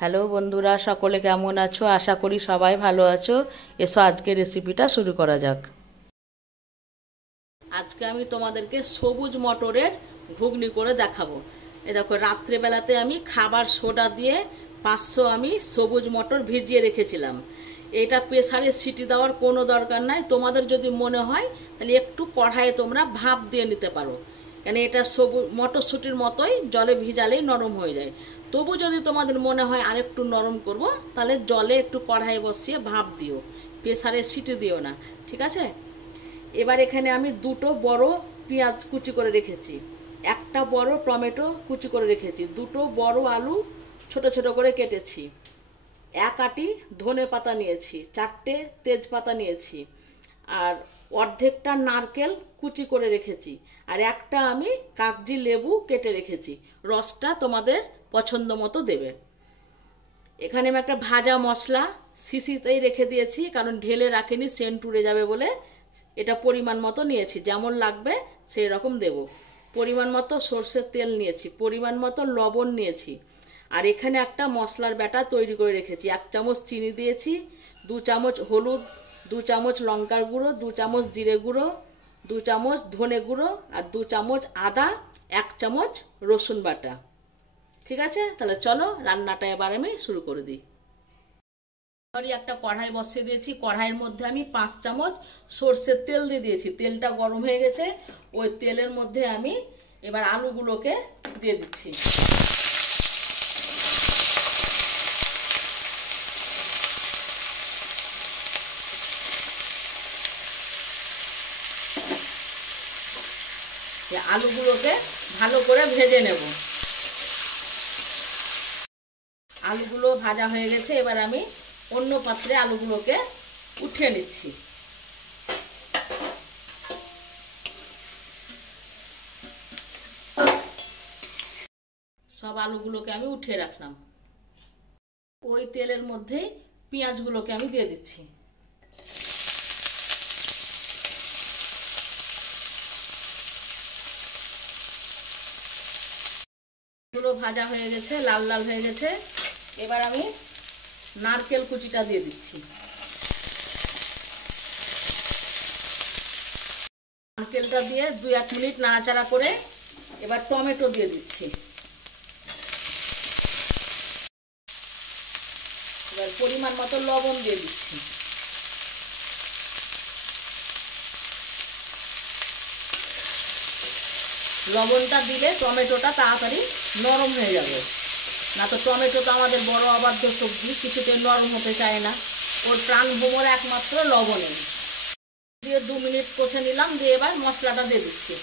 Hello বন্ধুরা, সকলে কেমন আছো? আশা করি সবাই ভালো আছো। এসো আজকে রেসিপিটা শুরু করা যাক। আজকে আমি তোমাদেরকে সবুজ মটরের ঘুগনি করে দেখাবো। এ দেখো, রাত্রেবেলাতে আমি খাবার সোডা দিয়ে 500 আমি সবুজ মটর ভিজিয়ে রেখেছিলাম। এটা প্রেসারে সিটি দেওয়ার কোনো দরকার নাই। তোমাদের যদি মনে হয় তাহলে একটু কড়াইয়ে তোমরা ভাপ দিয়ে নিতে পারো, কেন এটা সবুজ মটরশুঁটির মতোই জলে ভিজালেই নরম হয়ে যায়। তবু যদি তোমাদের মনে হয় আরেকটু নরম করব, তাহলে জলে একটু কড়াই বসিয়ে ভাপ দিও, প্রেসারে সিটি দিও না, ঠিক আছে? এবার এখানে আমি দুটো বড় পেঁয়াজ কুচি করে রেখেছি, একটা বড় টমেটো কুচি করে রেখেছি, দুটো বড় আলু ছোট ছোট করে কেটেছি, এক আটি ধনে পাতা নিয়েছি, 4টে তেজপাতা নিয়েছি, আর অর্ধেকটা নারকেল কুচি করে রেখেছি, আর একটা আমি কাগজি লেবু কেটে রেখেছি। রসটা তোমাদের পছন্দ মতো দেবে। এখানে আমি একটা ভাজা মশলা শিশিতেই রেখে দিয়েছি, কারণ ঢেলে রাখিনি, সেন্ট উড়ে যাবে বলে। এটা পরিমাণ মতো নিয়েছি, যেমন লাগবে সেই রকম দেব। পরিমাণ মতো সর্ষের তেল নিয়েছি, পরিমাণ মতো লবণ নিয়েছি, আর এখানে একটা মশলার ব্যাটা তৈরি করে রেখেছি। 1 চামচ চিনি দিয়েছি, 2 চামচ হলুদ, 2 চামচ লঙ্কার গুঁড়ো, 2 চামচ জিরে গুঁড়ো, 2 চামচ ধনে গুঁড়ো, আর 2 চামচ আদা, 1 চামচ রসুন বাটা। ঠিক আছে, তাহলে চলো রান্নাটা এবার আমি শুরু করে দিই। একটা কড়াই বসিয়ে দিয়েছি, কড়াইয়ের মধ্যে আমি 5 চামচ সর্ষের তেল দিয়ে দিয়েছি। তেলটা গরম হয়ে গেছে, ওই তেলের মধ্যে আমি এবার আলুগুলোকে দিয়ে দিচ্ছি। আলুগুলোকে ভালো করে ভেজে নেব। আলুগুলো ভাজা হয়ে গেছে, এবার আমি অন্য পাত্রে আলুগুলোকে উঠিয়ে নিচ্ছি। সব আলুগুলোকে আমি উঠিয়ে রাখলাম। ওই তেলের মধ্যেই পেঁয়াজগুলোকে আমি দিয়ে দিচ্ছি। গুলো ভাজা হয়ে গেছে, লাল লাল হয়ে গেছে। এবার আমি নারকেল কুচিটা দিয়ে দিচ্ছি। নারকেলটা দিয়ে 2-1 মিনিট নাড়াচাড়া করে এবার টমেটো দিয়ে দিচ্ছি। এবার পরিমাণ মতো লবণ দিয়ে দিচ্ছি। লবণটা দিলে টমেটোটা তাড়াতাড়ি নরম হয়ে যাবে, না তো টমেটো তো আমাদের বড় অবাধ্য সবজি, কিছুতে নরম হতে চায় না। ওর প্রাণ ভোমরা একমাত্র লবণে। দিয়ে 2 মিনিট কষে নিলাম, দিয়ে এবার মশলাটা দিয়ে দিচ্ছি।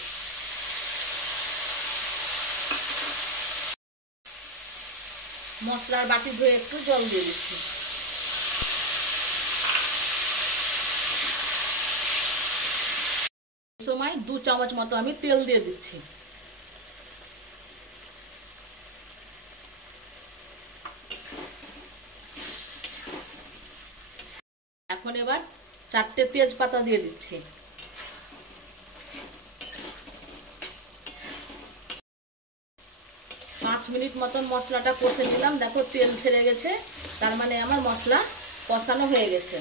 মশলার বাটি ধুয়ে একটু জল দিয়ে দিচ্ছি। সময় 2 চামচ মতো আমি তেল দিয়ে দিচ্ছি। এখন এবার 4টে তেজপাতা দিয়ে দিচ্ছি। পাঁচ মিনিট মতন মশলাটা কষে নিলাম। দেখো তেল ছেড়ে গেছে, তার মানে আমার মশলা কষানো হয়ে গেছে।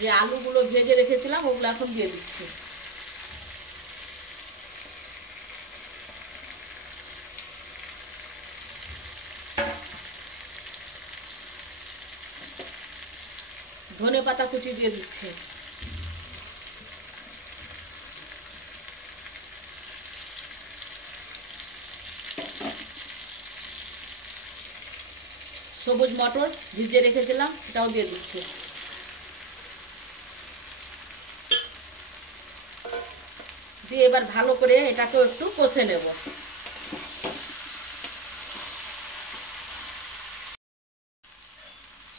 যে আলুগুলো ভেজে রেখেছিলাম ওগুলো এখন দিয়ে দিচ্ছি। ধনে পাতা কুচি দিয়ে দিচ্ছি। সবুজ মটর ভিজিয়ে রেখেছিলাম, সেটাও দিয়ে দিচ্ছি। দিয়ে এবার ভালো করে এটাকেও একটু কষে নেব।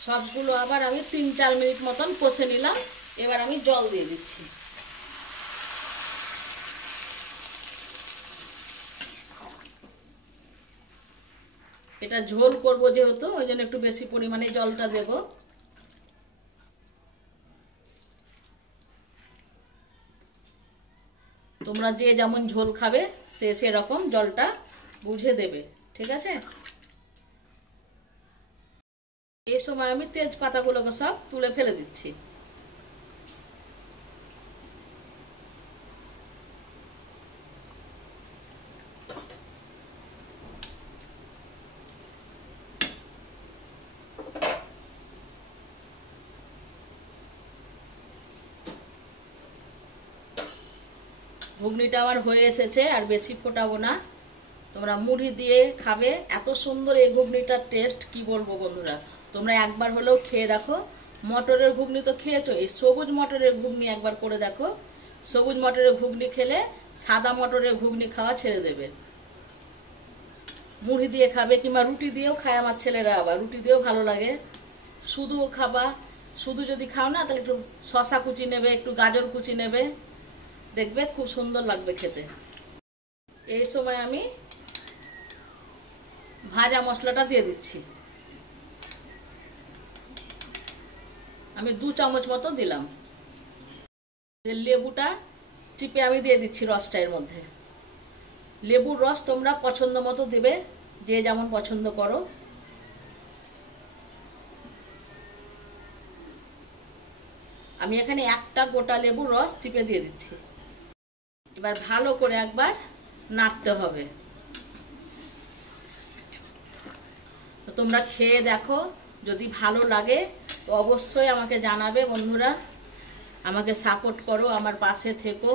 সবগুলো আবার আমি 3-4 মিনিট মতন কষে নিলাম। এবার আমি জল দিয়ে দিচ্ছি। এটা ঝোল করব যেহেতু, ওই জন্য একটু বেশি পরিমাণে জলটা দেব। তোমরা যে যেমন ঝোল খাবে সে সেরকম জলটা বুঝে দেবে। ঠিক আছে। এই সময় আমি তেজপাতাগুলোকে সব তুলে ফেলে দিচ্ছি। ঘুগনিটা আমার হয়ে এসেছে, আর বেশি ফোটাবো না। তোমরা মুড়ি দিয়ে খাবে, এত সুন্দর এই ঘুগনিটার টেস্ট কি বলবো বন্ধুরা। তোমরা একবার হলেও খেয়ে দেখো। মটরের ঘুগনি তো খেয়েছো, এই সবুজ মটরের ঘুগনি একবার করে দেখো। সবুজ মটরের ঘুগনি খেলে সাদা মটরের ঘুগনি খাওয়া ছেড়ে দেবে। মুড়ি দিয়ে খাবে, কিংবা রুটি দিয়েও খায় আমার ছেলেরা, আবার রুটি দিয়েও ভালো লাগে। শুধুও খাবা, শুধু যদি খাও না তাহলে একটু শশা কুচি নেবে, একটু গাজর কুচি নেবে, দেখবে খুব সুন্দর লাগবে খেতে। এই সময় আমি ভাজা মশলাটা দিয়ে দিচ্ছি। আমি 2 চামচ মতো দিলাম। লেবুটা চিপে আমি দিয়ে দিচ্ছি রসটা এর মধ্যে। লেবুর রস তোমরা পছন্দ মতো দেবে, যে যেমন পছন্দ করো। আমি এখানে একটা গোটা লেবুর রস চিপে দিয়ে দিচ্ছি। এবার ভালো করে একবার নাড়তে হবে। তো তোমরা খেয়ে দেখো, যদি ভালো লাগে তো অবশ্যই আমাকে জানাবে বন্ধুরা। আমাকে সাপোর্ট করো, আমার পাশে থেকো।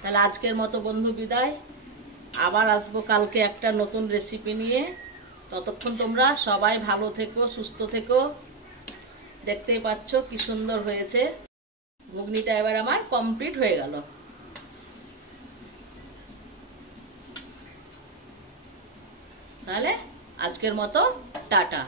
তাহলে আজকের মতো বন্ধু বিদায়। আবার আসবো কালকে একটা নতুন রেসিপি নিয়ে। ততক্ষণ তোমরা সবাই ভালো থেকো, সুস্থ থেকো। দেখতেই পাচ্ছ কি সুন্দর হয়েছে ঘুগনিটা। এবার আমার কমপ্লিট হয়ে গেল। তাহলে আজকের মতো টাটা।